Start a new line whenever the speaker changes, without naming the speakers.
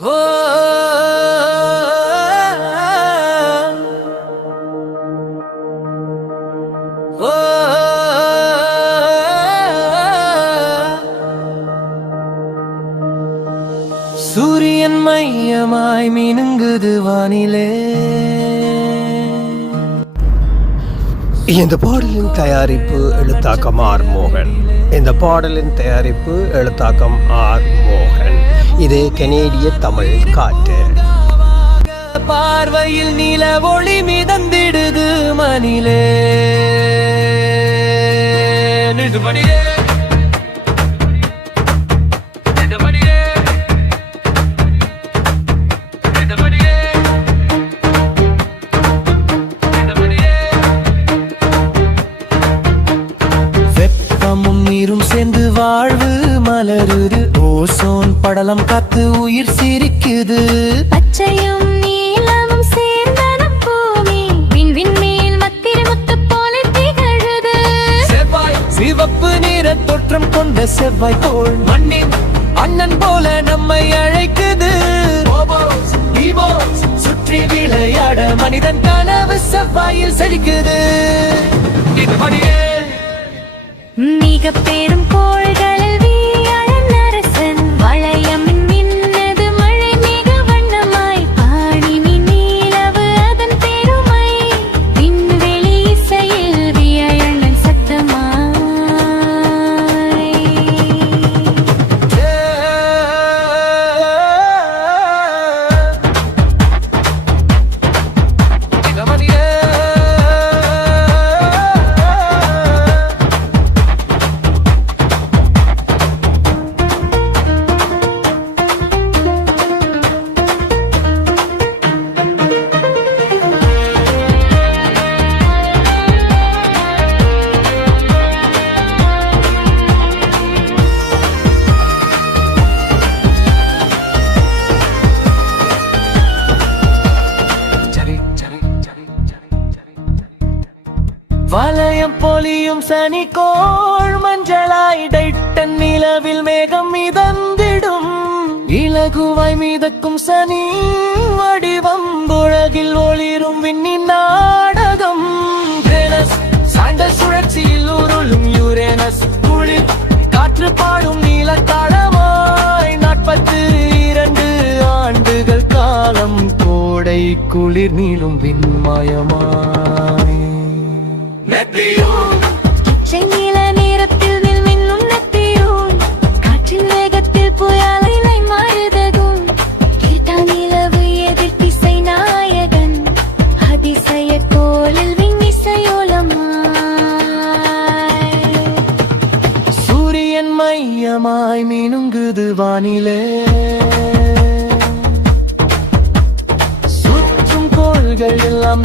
ஓ. சூரியன் மையமாய் மினுங்குது வானிலே.
இந்த பாடலின் தயாரிப்பு எழுத்தாக்கம் ஆர் மோகன். இந்த பாடலின் தயாரிப்பு எழுத்தாக்கம் ஆர் மோகன். இது கனேடிய தமிழ் காற்று.
பார்வையில் நில ஒளி மிதந்திடுது மணிலே. படலம் காத்து உயிர் சிரிக்குது.
பச்சையும் நீலமும் சேர்ந்தன பூமி. விண்வின் மேல் மத்திர முத்து போல திகழுது.
செவ்வாய் சிவப்பு நிற தோற்றம் கொண்ட செவ்வாய் தோல் மண்ணின் அண்ணன் போல நம்மை அழைக்குது. சுற்றி விளையாட மனிதன் கனவு செவ்வாயில் செழிக்குது. இது
மிக பெரும்
வலயம் பொலியும் சனி கோள் மஞ்சளாய் டைட்டன் நிலவில் மேகம் மிதந்திடும். இலகுவாய் மிதக்கும் சனி வடிவம் உலகில் ஒளிரும் விண்ணின் நாடகம். வெனஸ் சுழற்சியில் உருளும் யூரேனஸ் குளிர் காற்று பாடும் நீலக்காலமாய் நாற்பத்து இரண்டு ஆண்டுகள் காலம். கோடை குளிர் நீளும் விண்மயமாய் நெத்தியும்
பச்சை நீல நேரத்தில் வில் மின்னும் நெத்தியூன் காற்றின் வேகத்தில் புயலை மாறுதகும் கேட்டா நிலவு எதிர் திசை நாயகன். அதிசய கோலில்
சூரியன் மையமாய் மினுங்குது வானிலே. கோள்கள் எல்லாம்